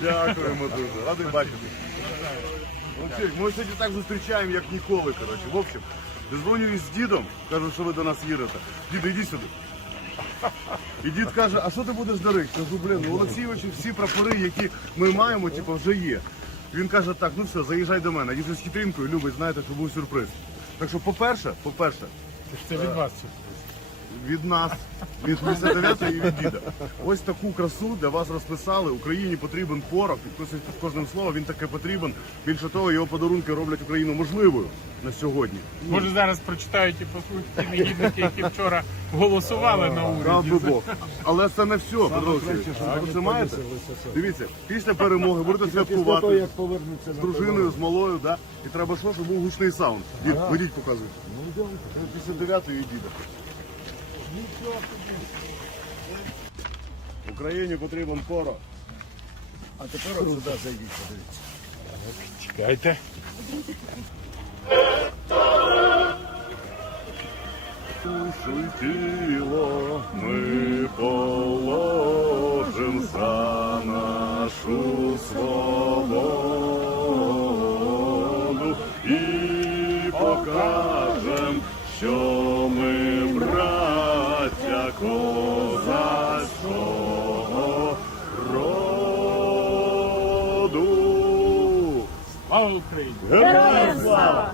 Дякуємо дуже. Радий бачити. Олексій, ми сьогодні так зустрічаємо, як ніколи. Коротше. В общем, дозвонююсь з дідом, кажу, що ви до нас їдете. Діду, йди сюди. І дід каже, а що ти будеш дарити? Кажу, блін, ну Олексійовичу всі прапори, які ми маємо, типу, вже є. Він каже, так, ну все, заїжджай до мене. Дід з хитринкою любить, знаєте, щоб був сюрприз. Так що, по-перше, по-перше, Це від вас. Від нас, від 59 і від діда. Ось таку красу для вас розписали. Україні потрібен порох. Підписуйтесь під кожним словом, він таке потрібен. Більше того, його подарунки роблять Україну можливою на сьогодні. Може зараз прочитають і послухають ті негідники, які вчора голосували на Рад би уряді. Бог. Але це не все, Петро Олексійович. Ви це маєте? Дивіться, після перемоги будете святкувати як повернуться з дружиною, з малою, да? і треба що, щоб був гучний саунд. Дід, ведіть, показуйте. Ну, Це 59-ї і діда. Україні потрібен порох. А тепер от сюди зайдіть, подивіться. Чекайте. Душу й тіло ми положим за нашу свободу і покажем, що ми браття Роду. Слава Україні! Героям слава!